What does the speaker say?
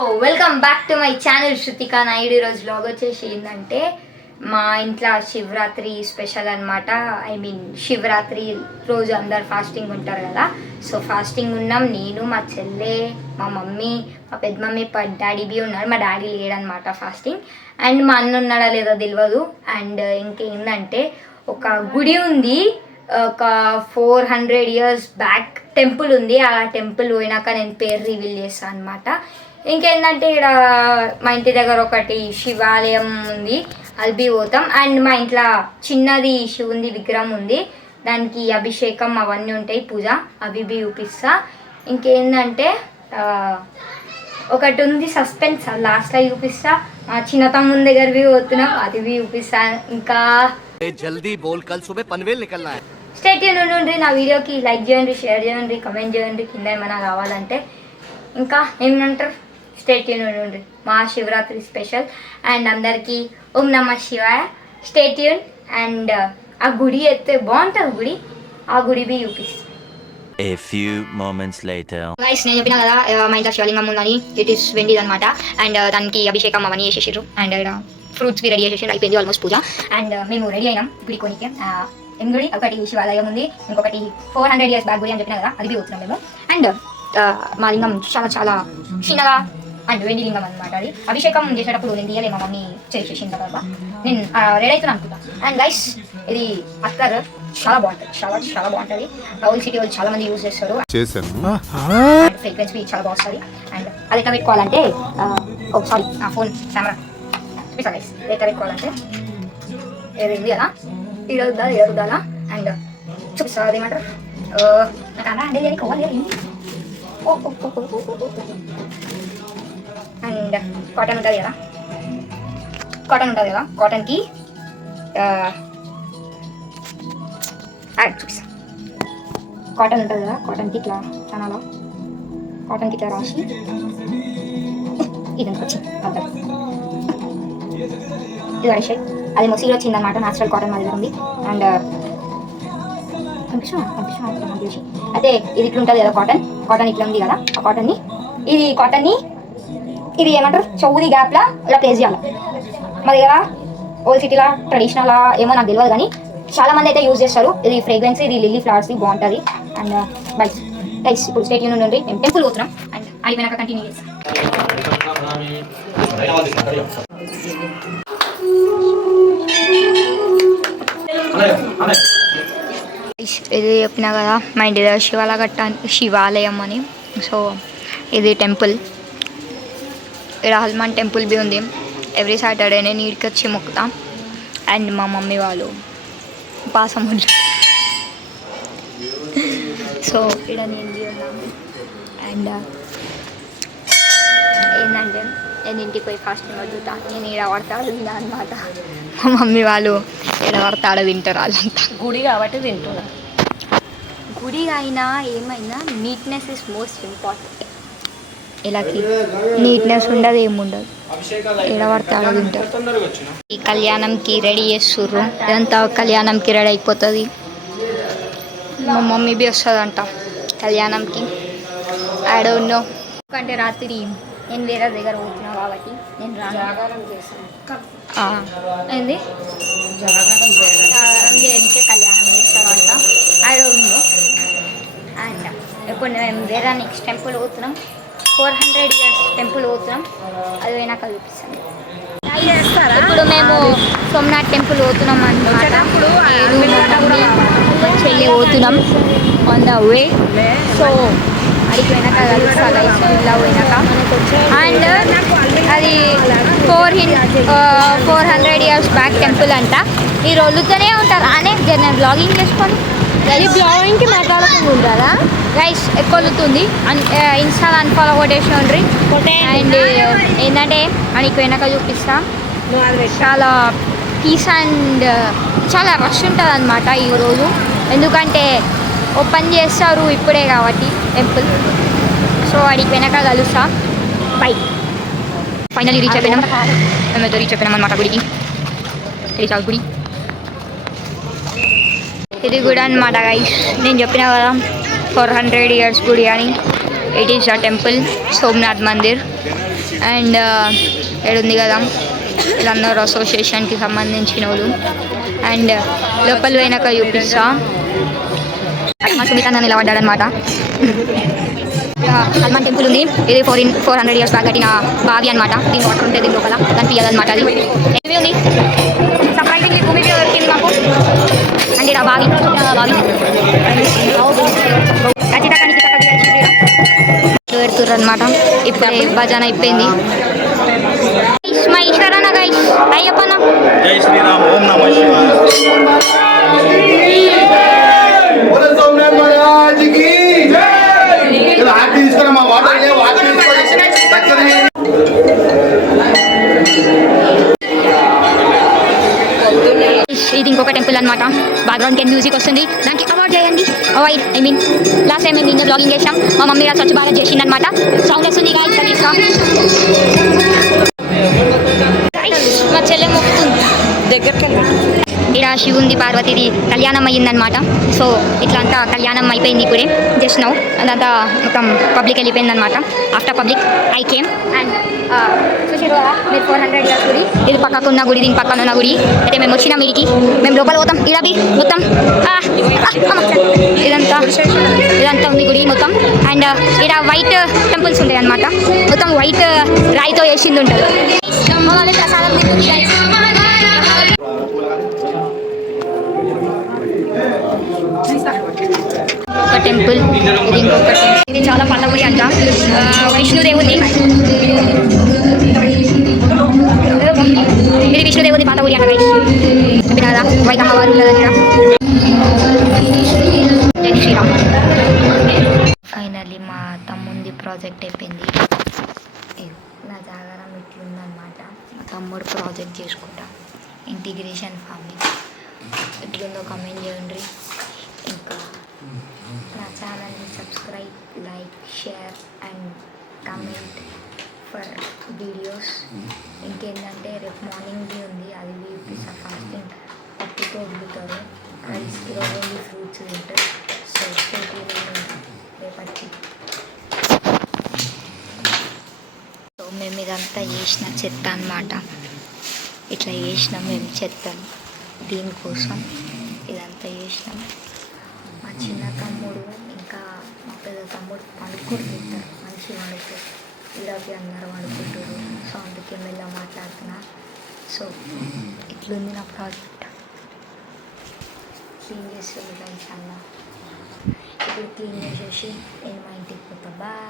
Welcome back to my channel Shruthika Naidu. ఈరోజు vlog వచ్చేసి ఏంటంటే మా ఇంట్లో శివరాత్రి స్పెషల్ అనమాట. ఐ మీన్ శివరాత్రి రోజు అందరు ఫాస్టింగ్ ఉంటారు కదా. సో ఫాస్టింగ్ ఉన్నాం, నేను, మా చెల్లె, మా మమ్మీ, మా పెద్ద మమ్మీ, డాడీ బి ఉన్నారు. మా డాడీ లేడనమాట ఫాస్టింగ్. అండ్ మా అన్న ఉన్నాడా లేదో తెలియదు. అండ్ ఇంకేంటంటే ఒక గుడి ఉంది, ఒక 400 years బ్యాక్ టెంపుల్ ఉంది. ఆ టెంపుల్ పోయినాక నేను పేరు రివీల్ చేస్తాను అనమాట. ఇంకేంటంటే ఇక్కడ మా ఇంటి దగ్గర ఒకటి శివాలయం ఉంది, అది పోతాం. అండ్ మా ఇంట్లో చిన్నది శివుంది విగ్రహం ఉంది, దానికి అభిషేకం అవన్నీ ఉంటాయి, పూజ అవి చూపిస్తా. ఇంకేంటంటే ఒకటి ఉంది సస్పెన్స్, లాస్ట్లో చూపిస్తా. మా చిన్న తమ్ముని దగ్గర పోతున్నాం, అది చూపిస్తా. ఇంకా జల్దీ బోల్ కల్ సుబే పన్వేల్ నికల్నా హై. స్టే ట్యూన్ ఉండండి, నా వీడియోకి లైక్ చేయండి, షేర్ చేయండి, కమెంట్ చేయండి కింద ఏమైనా కావాలంటే. ఇంకా ఏమంటారు, స్టే ట్యూన్ ఉండండి, మా శివరాత్రి స్పెషల్. అండ్ అందరికీ ఓం నమ శివాయ. Stay tune. అండ్ ఆ గుడి అయితే బాగుంటుంది గుడి, ఆ గుడి బి చూపిస్తాను. A few moments later. Guys నేను చెప్పిన కదా మా ఇంట్లో శివలింగం ఉందని, ఇట్ ఈస్ వెండిది అనమాట. అండ్ దానికి అభిషేకం అవన్నీ చేసేసారు. అండ్ ఇక్కడ ఫ్రూట్స్ రెడీ చేసేసారు, అయిపోయింది ఆల్మోస్ట్ పూజ. అండ్ మేము రెడీ అయినాం గుడి కొనికి. ఏం గుడి, ఒకటి శివాలయం ఉంది, ఇంకొకటి 400 years బ్యాక్ గుడి అని చెప్పిన కదా, అది పోతున్నాం మేము. అండ్ మా లింగం చాలా చాలా చిన్నగా అండ్ వెండి లింగం అనమాట. అది అభిషేకం చేసేటప్పుడు నేను తీయలే, మా మమ్మీ చేసేసిన తర్వాత నేను రెడీ అవుతున్నాను అనుకుంటా. అండ్ గైస్ ఇది అత్తర్ చాలా బాగుంటుంది, చాలా చాలా బాగుంటుంది. ఓల్డ్ సిటీ వాళ్ళు చాలా మంది యూజ్ చేస్తారు, ఫ్రేగ్రెన్స్ బి చాలా బాగుంటుంది. అండ్ అది ఎట్లా పెట్టుకోవాలంటే సారీ నా ఫోన్ కెమెరా చూపిస్తా గైస్. ఎట్లా పెట్టుకోవాలంటే ఏది ఉంది కదా, ఇరుద్దాలా అండ్ చూపిస్తా. అదేమంటారు నాకు అలా అంటే కోవాలి. అండ్ కాటన్ ఉంటుంది కదా, కాటన్కి చూపిస్తా. కాటన్ ఉంటుంది కదా, కాటన్కి ఇట్లా ఛానల్లో కాటన్కి ఇట్లా రాసి ఇది వచ్చి ఇది రాసి అది మొసీలో వచ్చిందనమాట. న్యాచురల్ కాటన్ మా దగ్గర ఉంది. అండ్ కనిపిస్తున్నా అయితే ఇది ఇట్లా ఉంటుంది కదా, కాటన్ ఇట్లా ఉంది కదా, ఆ కాటన్ని ఇది ఏమంటారు చౌది గ్యాప్లా ఇలా ప్లేస్ చేయాలి. మా దగ్గర ఓల్డ్ సిటీలా ట్రెడిషనల్ ఏమో నాకు తెలియదు, కానీ చాలా మంది అయితే యూజ్ చేస్తారు. ఇది ఫ్రేగ్రెన్స్, ఇది లిల్లీ ఫ్లవర్స్ది బాగుంటుంది. అండ్ గైస్ ఇప్పుడు స్టే ట్యూన్ ఉండండి, మేము టెంపుల్ పోతున్నాం. అండ్ అయిపోయినాక కంటిన్యూ చేస్తాం. ఇది చెప్పినా కదా మా ఇంటి దగ్గర శివాలయం అని. సో ఇది టెంపుల్, ఇక్కడ హనుమాన్ టెంపుల్ బి ఉంది. ఎవ్రీ సాటర్డే నేను ఇక్కడికి వచ్చి మొక్కుతాం. అండ్ మా మమ్మీ వాళ్ళు పాసములు. సో ఇక్కడ నేను ఉన్నాను. అండ్ ఏంటంటే నేను ఇంటికి పోయి ఫాస్టింగ్ వదులుతా. నేను ఇక్కడ పడతాడు తిన్నా అనమాట. మా మమ్మీ వాళ్ళు ఇక్కడ పడతాడు తింటారు వాళ్ళంతా. గుడి కాబట్టి తింటున్నారు. గుడి అయినా ఏమైనా నీట్నెస్ ఇస్ మోస్ట్ ఇంపార్టెంట్. ఇలాకి నీట్నెస్ ఉండదు, ఏముండదు, ఇక్కడ పడతాడు తింటారు. ఈ కళ్యాణంకి రెడీ చేస్తుర్రు, ఇదంతా కళ్యాణంకి రెడీ అయిపోతుంది. మా మమ్మీ బి వస్తుందంట కళ్యాణంకి. ఐ డోంట్ నో, ఎందుకంటే రాత్రి నేను వేరే దగ్గర పోతున్నా కాబట్టి నేను జాగారం ఏంది జాగారం చేయడానికి కళ్యాణం చేస్తారంట. I don't know. అండ్ ఇప్పుడు మేము వేరే నెక్స్ట్ టెంపుల్ పోతున్నాం, 400 years టెంపుల్ పోతున్నాం. అది పోయినాక చూపిస్తాను. ఇప్పుడు మేము సోమనాథ్ టెంపుల్ పోతున్నాం అన్నమాట. చెల్లి పోతున్నాం ఆన్ ద వే. సో అడిగి పోయినాక కలుస్తాను స్కూల్లో పోయినాక. అండ్ అది 400 years బ్యాక్ టెంపుల్ అంట. మీరు వదులుతూనే ఉంటారు అనే నేను బ్లాగింగ్ చేసుకొని బ్లాగింగ్కి మాట్లాడకుండా ఉంటారా గైస్, ఎక్కువలుతుంది. ఇన్స్టాలో అన్ఫాలో కొట్టేసి ఉండ్రి. అండ్ ఏంటంటే అడిగి పోయినాక చూపిస్తా. చాలా పీస్ అండ్ చాలా రష్ ఉంటుంది అనమాట ఈరోజు, ఎందుకంటే ఓపెన్ చేస్తారు ఇప్పుడే కాబట్టి టెంపుల్. సో అడిగి పోయినాక కలుస్తా. బై. ఫైనల్లీ రీచ్ అయిపోయినాం, మేమైతే రీచ్ అయిపోయినాం అనమాట గుడికి. గుడి ఇది కూడా అనమాట గైస్. నేను చెప్పిన కదా 400 years గుడి అని. It is a temple, Somnath Mandir. And ఏడుంది కదా వీళ్ళందరూ అసోసియేషన్కి సంబంధించిన వాళ్ళు. అండ్ లోపల పోయినాక చూపిస్తా. మా సుమిత నన్ను నిలబడ్డాడనమాట. హనుమాన్ టెంపుల్ ఉంది. ఇది 400 years బ్యాక్ కట్టిన బావి అనమాట. దీని వాటర్ ఉంటుంది దీని లోపల కనిపించదనమాట. అది ఏమి ఉంది సర్ప్రైజింగ్లీ భూమి మీద దొరికింది మాకు. అండ్ ఇలా బావి బావి పెడుతుర్రు అనమాట. ఇప్పుడే భజన అయిపోయింది. మా ఈశ్వరన్న గైస్ అయ్యప్పన్న జై శ్రీరామ్. ఓం నమః శివాయ. बोले सोमनाथ महाराज की जय। चलो हाथ తీసుకొని మా వాటర్ లే వాటర్ తీసుకొని దగ్గరనే ఇది ఇంకొక టెంపుల్ అనమాట. బ్యాక్గ్రౌండ్కి మ్యూజిక్ వస్తుంది. దానికి అవాయిడ్ చేయండి. లాస్ట్ టైం మేము నిన్న బ్లాగింగ్ చేసాం. మా మమ్మీ గారు స్వచ్ఛ భారత్ చేసింది అనమాట. సౌండ్ వస్తుంది మా చెల్లె మొక్కుతుంది దగ్గరికి వెళ్ళి ఇక్కడ శివుంది పార్వతిది కళ్యాణం అయ్యిందనమాట. సో ఇట్లా అంతా కళ్యాణం అయిపోయింది ఇప్పుడే జస్ట్ నౌ. అదంతా మొత్తం పబ్లిక్ వెళ్ళిపోయింది అనమాట. After public I came and చూసారు మీరు 400 years గుడి. ఇది పక్కకున్న గుడి, దీని పక్కన ఉన్న గుడి. అయితే మేము వచ్చినాం వీడికి. మేము లోపల పోతాం. ఇలాబి మొత్తం ఇదంతా ఉంది గుడి మొత్తం. అండ్ ఇక్కడ వైట్ టెంపుల్స్ ఉంటాయి అనమాట. మొత్తం వైట్ రాయితో వేసింది ఉంటుంది. ప్రసాదం ఒక టెంపుల్, ఇది ఇంకొక టెంపుల్. ఇది చాలా పాత గుడి అంట. విష్ణుదేవుని, ఇది విష్ణుదేవుని పాత గుడి అంట. చెప్పినారా వైదహవారు దగ్గర. జై శ్రీరామ్. ఫైనల్లీ మా తమ్ముంది ప్రాజెక్ట్ అయిపోయింది. నా జాగారం ఇట్లుందనమాట. మా తమ్ముడు ప్రాజెక్ట్ చేసుకుంటా ఇంటిగ్రేషన్ ఫార్మింగ్. ఎట్లుందో కమెంట్ చేయండి. ఇంకా నా ఛానల్ని subscribe, like, share and comment for videos. ఇంకేంటంటే రేపు మార్నింగ్ది ఉంది. అది వీపిస్తా ఫాస్టింగ్. పప్పుతో వదులుతారు. రైస్కి ఓన్లీ ఫ్రూట్స్ తింటారు. సో రేపటి సో మేము ఇదంతా చేసిన చెత్త అనమాట. ఇట్లా చేసినాం మేము చెత్త. దీనికోసం ఇదంతా చేసినాం. మా చిన్న తమ్ముడు ఇంకా మా పెద్ద తమ్ముడు పండుకుంటుంటారు. మంచి వండుతారు. ఇలాగే అందరూ వండుకుంటారు. సో అందుకే మెల్ల మాట్లాడుతున్నా. సో ఇట్లుంది నా ప్రాజెక్ట్. క్లీన్ చేస్తుంది చాలా. ఇప్పుడు క్లీన్ చేసేసి నేను మా ఇంటికి పోతా. బాయ్.